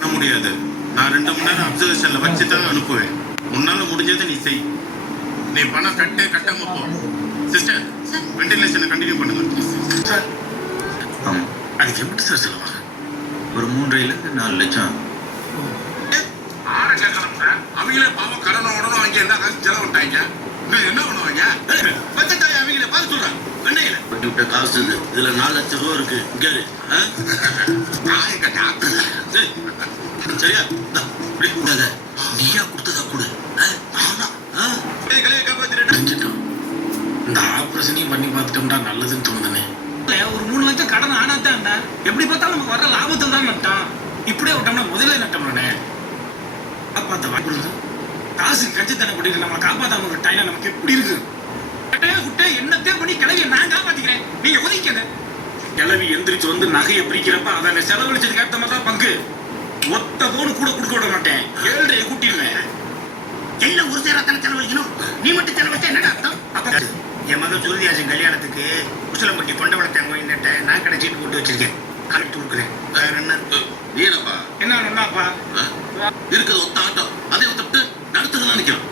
பண்ண முடியாது. நான் 2 மணி நேரம் அப்சர்வேஷன்ல வச்சு தான் அனுப்புவேன். உன்னால முடிஞ்சதை நீ செய். நீ பணம் கட்டாம போ. சிஸ்டர், வெண்டிலேஷனை கண்டினியூ பண்ணுங்க. சார், அதுக்கு எப்படி சார் செலவாங்க? ஒரு 3.5 to 4 லட்சம். அவங்களே பாவம் கடனை உடனே வாங்கி என்ன காசு செலவுட்டாங்க. என்ன பண்ணுவாங்க? பச்சத்தாய் அவங்கள பார்த்து சொல்றேன். வெண்டையில விட்ட காசு இது. இதுல 4 லட்சம் ரூபா இருக்கு. கேரு சரியா? நீயா கொடுத்ததா கூட காப்பாத்திட்டோம். இந்த ஆபரேஷனையும் பண்ணி பார்த்துட்டோம்டா நல்லதுன்னு தோணுதுன்னு. ஒரு 3 லட்சம் கடன் ஆனாத்தான்டா. எப்படி பார்த்தாலும் நமக்கு வர லாபத்தை தான் நட்டான். இப்படியே விட்டோம்னா முதல்ல நட்டோம்னே. காப்பாற்ற வாய்ப்பு காசு கட்சித்தனை பண்ணிட்டு நம்மளை காப்பாற்றாம விட்டாங்க. நமக்கு எப்படி இருக்கு? என்னத்தே பண்ணி கிளவிய நான் காப்பாத்திக்கிறேன், நீங்க ஒதுக்கிங்க. கிளவி எந்திரிச்சு வந்து நகையை பிரிக்கிறப்ப அதை செலவழிச்சதுக்கு ஏற்ற மாதிரி தான் பங்கு. ஒத்த பவுன் கூட கொடுக்க விட மாட்டேன். 7.5 கூட்டிடுவேன். எல்லாம் ஒரு சேரத்தான செலவழிக்கணும். நீ மட்டும் செலவழிச்சா என்னடா அர்த்தம்? அப்ப என் மகன் சுருதியாசன் கல்யாணத்துக்கு உசிலம்பட்டி கொண்டவளத்தேன் கோயின்ட்ட நான் கடைச்சிட்டு போட்டு வச்சிருக்கேன். கலெக்ட் கொடுக்குறேன். வேற என்ன? நீனப்பா என்ன ஒன்னாப்பா இருக்கிறது ஒத்த ஆட்டம். அதை விட்டு நடத்துதான் நினைக்கிறோம்.